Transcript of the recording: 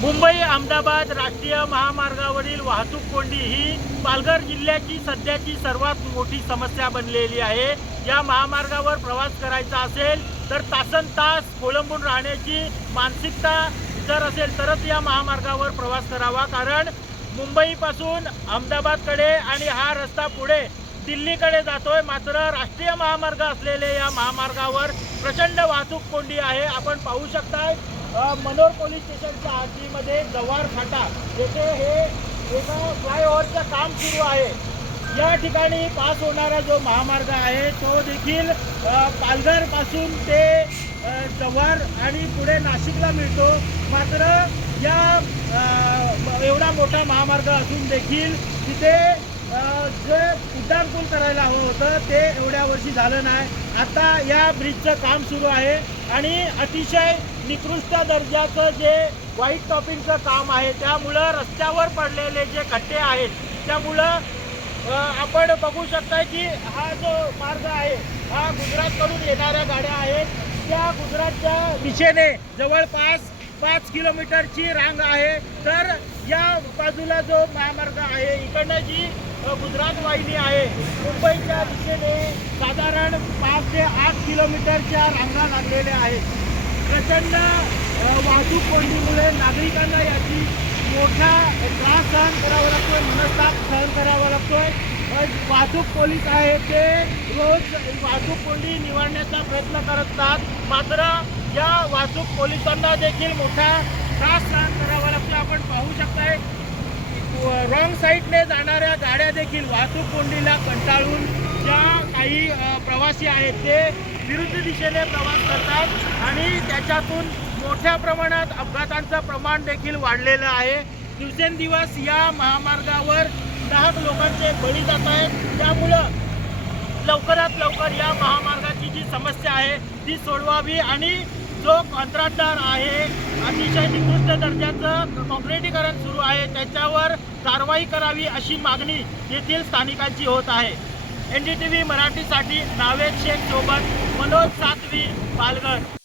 मुंबई अहमदाबाद राष्ट्रीय महामार्गावरील वाहतूक कोंडी ही पालघर जिल्ह्याची सध्याची सर्वात मोठी समस्या बनलेली आहे। या महामार्गावर प्रवास करायचा असेल तर तासनतास कोलंबून राहण्याची मानसिकता जर असेल तरच या महामार्गावर प्रवास करावा, कारण मुंबईपासून अहमदाबादकडे आणि हा रस्ता पुढे दिल्लीकडे जातोय। मात्र राष्ट्रीय महामार्ग असलेले या महामार्गावर प्रचंड वाहतूक कोंडी आहे। आपण पाहू शकता मनोर पोलीस स्टेशनच्या हद्दीमध्ये जव्हार फाटा येथे हे एका फ्लायओव्हरचं काम सुरू आहे। या ठिकाणी पास होणारा जो महामार्ग आहे तो देखील पालघर पासून ते जव्हार आणि पुढे नाशिकला मिळतो। मात्र या एवढा मोठा महामार्ग असून देखील तिथे जे उड्डाणपूल करायला हवं होतं ते एवढ्या वर्षी झालं नाही। आता या ब्रिजचं काम सुरू आहे आणि अतिशय निकृष्ट दर्जाचं जे व्हाईट टॉपिंगचं काम आहे, त्यामुळं रस्त्यावर पडलेले जे खड्डे आहेत त्यामुळं आपण बघू शकता की हा जो मार्ग आहे हा गुजरातकडून येणाऱ्या गाड्या आहेत, त्या गुजरातच्या दिशेने जवळपास 5 किलोमीटरची रांग आहे। तर या बाजूला जो महामार्ग आहे इकडनं जी गुजरात वाहिनी आहे मुंबईच्या दिशेने साधारण 5 ते 8 किलोमीटरच्या रांगा लागलेल्या आहेत। प्रचंड वाहतूक कोंडीमुळे नागरिकांना याची मोठा त्रास सहन करावा लागतोय, मनस्ताप सहन करावा लागतोय। वाहतूक पोलीस आहेत ते रोज वाहतूक कोंडी निवारण्याचा प्रयत्न करतात, मात्र या वाहतूक पोलिसांना देखील मोठा त्रास सहन करावा लागतो। आपण पाहू शकताय रॉंग साईडने जाणाऱ्या गाड्या देखील वाहतूक कोंडीला कंटाळून ज्या काही प्रवासी आहेत ते विरुद्ध दिशेने प्रवास करतात आणि त्याच्यातून मोठ्या प्रमाणात अपघातांचं प्रमाण देखील वाढलेलं आहे। दिवसेंदिवस या महामार्गावर 10 लोकांचे बळी जात आहेत। त्यामुळं लवकरात लवकर या महामार्गाची जी समस्या आहे ती सोडवावी आणि जो कंत्राटदार आहे अतिशय निकृष्ट दर्जाचं काँक्रिटीकरण सुरू आहे त्याच्यावर कारवाई करावी अशी मागणी येथील स्थानिकांची होत आहे। NDTV मराठीसाठी नावेद शेख सोबत मनोज सातवी, पालघर।